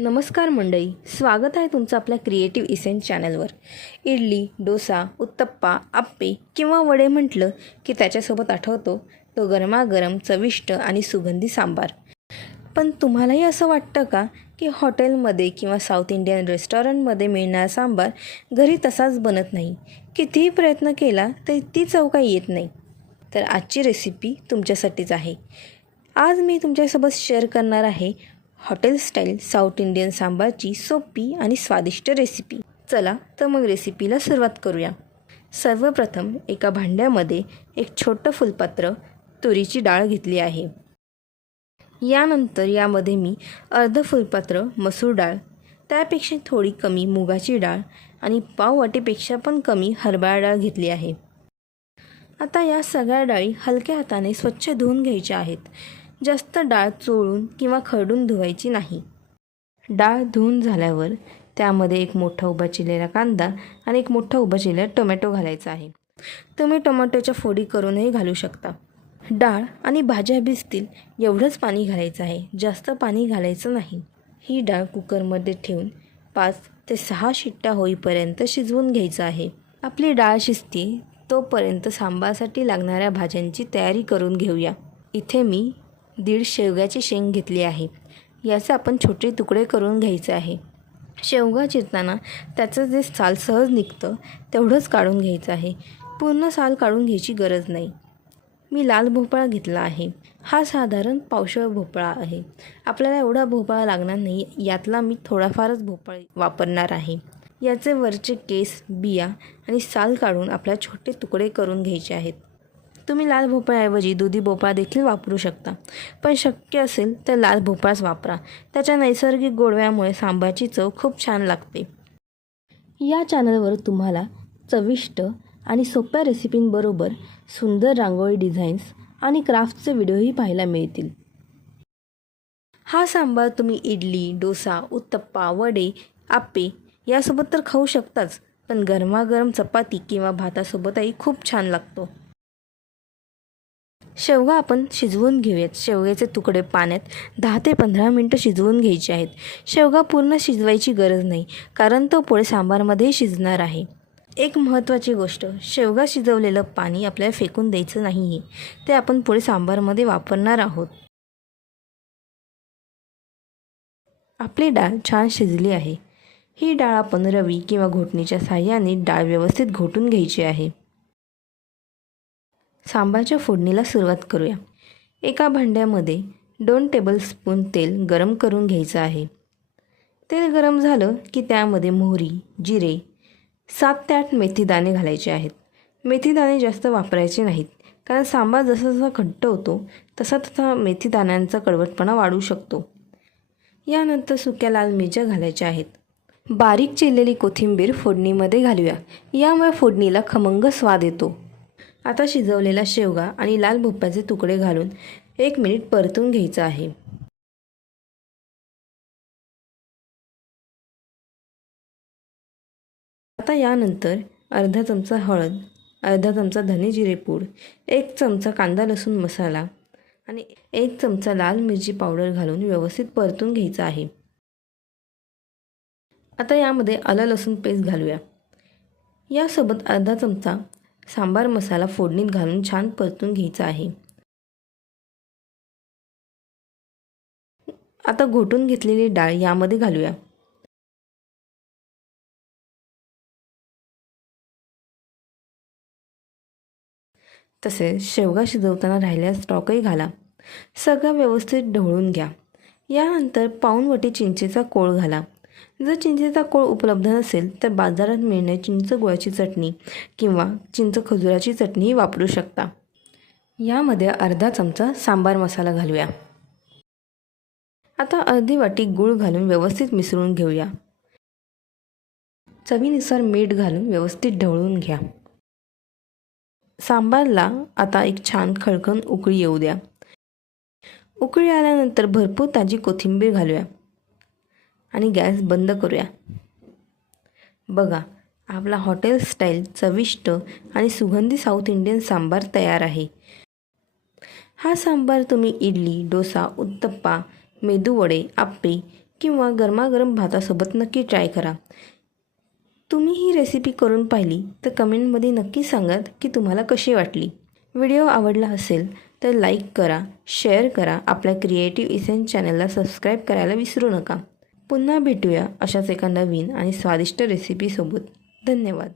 नमस्कार मंडळी, स्वागत आहे तुमचं आपल्या क्रिएटिव्ह इसेन्स चॅनलवर. इडली, डोसा, उत्तप्पा, आप्पे किंवा वडे म्हटलं की त्याच्यासोबत आठवतो तो गरमागरम चविष्ट आणि सुगंधी सांबार. पण तुम्हालाही असं वाटतं का की हॉटेलमध्ये किंवा साऊथ इंडियन रेस्टॉरंटमध्ये मिळणारा सांबार घरी तसाच बनत नाही, कितीही प्रयत्न केला तरी ती चव काही येत नाही? तर आजची रेसिपी तुमच्यासाठीच आहे. आज मी तुमच्यासोबत शेअर करणार आहे हॉटेल स्टाईल साऊथ इंडियन सांबारची सोपी आणि स्वादिष्ट रेसिपी. चला तर मग रेसिपीला सुरुवात करूया. सर्वप्रथम एका भांड्यामध्ये एक छोटं फुलपात्र तुरीची डाळ घेतली आहे. यानंतर यामध्ये मी अर्ध फुलपात्र मसूर डाळ, त्यापेक्षा थोडी कमी मुगाची डाळ आणि पाव वाटीपेक्षा पण कमी हरभरा डाळ घेतली आहे. आता या सगळ्या डाळी हलक्या हाताने स्वच्छ धुवून घ्यायच्या आहेत. जास्त डाळ चोळून किंवा खरडून धुवायची नाही. डाळ धुवून झाल्यावर त्यामध्ये एक मोठा उभा चिरलेला कांदा आणि एक मोठा उभा चिरलेला टोमॅटो घालायचा आहे. तुम्ही टोमॅटोच्या फोडी करूनही घालू शकता. डाळ आणि भाज्या भिजतील एवढंच पाणी घालायचं आहे, जास्त पाणी घालायचं नाही. ही डाळ कुकरमध्ये ठेवून 5 ते 6 शिट्ट्या होईपर्यंत शिजवून घ्यायचं आहे. आपली डाळ शिजते तोपर्यंत सांबारासाठी लागणाऱ्या भाज्यांची तयारी करून घेऊया. इथे मी 1.5 शेवग्याची शेंग घेतली आहे. याचे आपण छोटे तुकडे करून घ्यायचे आहे. शेवगा चिरताना त्याचं जे साल सहज निघतं तेवढंच काढून घ्यायचं आहे. पूर्ण साल काढून घ्यायची गरज नाही. मी लाल भोपळा घेतला आहे. हा साधारण पावशेर भोपळा आहे. आपल्याला एवढा भोपळा लागणार नाही, यातला मी थोडाफारच भोपळा वापरणार आहे. याचे वरचे केस, बिया आणि साल काढून आपल्याला छोटे तुकडे करून घ्यायचे आहेत. तुम्ही लाल भोपळ्याऐवजी दुधी भोपळा देखील वापरू शकता, पण शक्य असेल तर लाल भोपळाच वापरा. त्याच्या नैसर्गिक गोडव्यामुळे सांबारची चव खूप छान लागते. या चॅनलवर तुम्हाला चविष्ट आणि सोप्या रेसिपींबरोबर सुंदर रांगोळी डिझाईन्स आणि क्राफ्टचे व्हिडिओही पाहायला मिळतील. हा सांबार तुम्ही इडली, डोसा, उत्तप्पा, वडे, आप्पे यासोबत तर खाऊ शकताच, पण गरमागरम चपाती किंवा भातासोबतही खूप छान लागतो. शेवगा आपण शिजवून घेऊयात. शेवग्याचे तुकडे पाण्यात 10 ते 15 मिनटं शिजवून घ्यायचे आहेत. शेवगा पूर्ण शिजवायची गरज नाही, कारण तो पुढे सांबारमध्येही शिजणार आहे. एक महत्त्वाची गोष्ट, शेवगा शिजवलेलं पाणी आपल्याला फेकून द्यायचं नाही आहे. ते आपण पुढे सांबारमध्ये वापरणार आहोत. आपली डाळ छान शिजली आहे. ही डाळ आपण रवी किंवा घोटणीच्या साहाय्याने डाळ व्यवस्थित घोटून घ्यायची आहे. सांबारच्या फोडणीला सुरुवात करूया. एका भांड्यामध्ये 2 टेबलस्पून तेल गरम करून घ्यायचं आहे. तेल गरम झालं की त्यामध्ये मोहरी, जिरे, 7 ते 8 मेथीदाणे घालायचे आहेत. मेथीदाणे जास्त वापरायचे नाहीत, कारण सांबार जसा जसा घट्ट होतो तसा तसा मेथीदाण्यांचा कडवटपणा वाढू शकतो. यानंतर सुक्या लाल मिरच्या घालायच्या आहेत. बारीक चिरलेली कोथिंबीर फोडणीमध्ये घालूया. यामुळे फोडणीला खमंग स्वाद येतो. आता शिजवलेला शेवगा आणि लाल भोपळ्याचे तुकडे घालून 1 मिनिट परतून घ्यायचं आहे. आता यानंतर अर्धा चमचा हळद, अर्धा चमचा धने जिरे पूड, 1 चमचा कांदा लसूण मसाला आणि 1 चमचा लाल मिरची पावडर घालून व्यवस्थित परतून घ्यायचं आहे. आता यामध्ये आलं लसूण पेस्ट घालूया. यासोबत अर्धा चमचा सांबार मसाला फोडणीत घालून छान परतून घ्यायचा आहे. आता घोटून घेतलेली डाळ यामध्ये घालूया. तसेच शेवगा शिजवताना राहिलेला स्टॉकही घाला. सगळं व्यवस्थित ढवळून घ्या. यानंतर पाऊण वाटी चिंचेचा कोळ घाला. जर चिंचेचा कोळ उपलब्ध नसेल तर बाजारात मिळणारी चिंच गुळाची चटणी किंवा चिंच खजुराची चटणीही वापरू शकता. यामध्ये अर्धा चमचा सांबार मसाला घालूया. आता अर्धी वाटी गूळ घालून व्यवस्थित मिसळून घेऊया. चवीनुसार मीठ घालून व्यवस्थित ढवळून घ्या. सांबारला आता एक छान खळखळ उकळी येऊ द्या. उकळी आल्यानंतर भरपूर ताजी कोथिंबीर घालूया आणि गॅस बंद करूया. बघा, आपला हॉटेल स्टाईल चविष्ट आणि सुगंधी साऊथ इंडियन सांबार तयार आहे. हा सांबार तुम्ही इडली, डोसा, उत्तप्पा, मेदूवडे, आप्पे किंवा गरमागरम भातासोबत नक्की ट्राय करा. तुम्ही ही रेसिपी करून पाहिली तर कमेंटमध्ये नक्की सांगा की तुम्हाला कशी वाटली. व्हिडिओ आवडला असेल तर लाईक करा, शेअर करा. आपल्या क्रिएटिव्ह इसेन्स चॅनलला सबस्क्राईब करायला विसरू नका. पुन्हा भेटूया अशाच एका नवीन आणि स्वादिष्ट रेसिपीसोबत. धन्यवाद.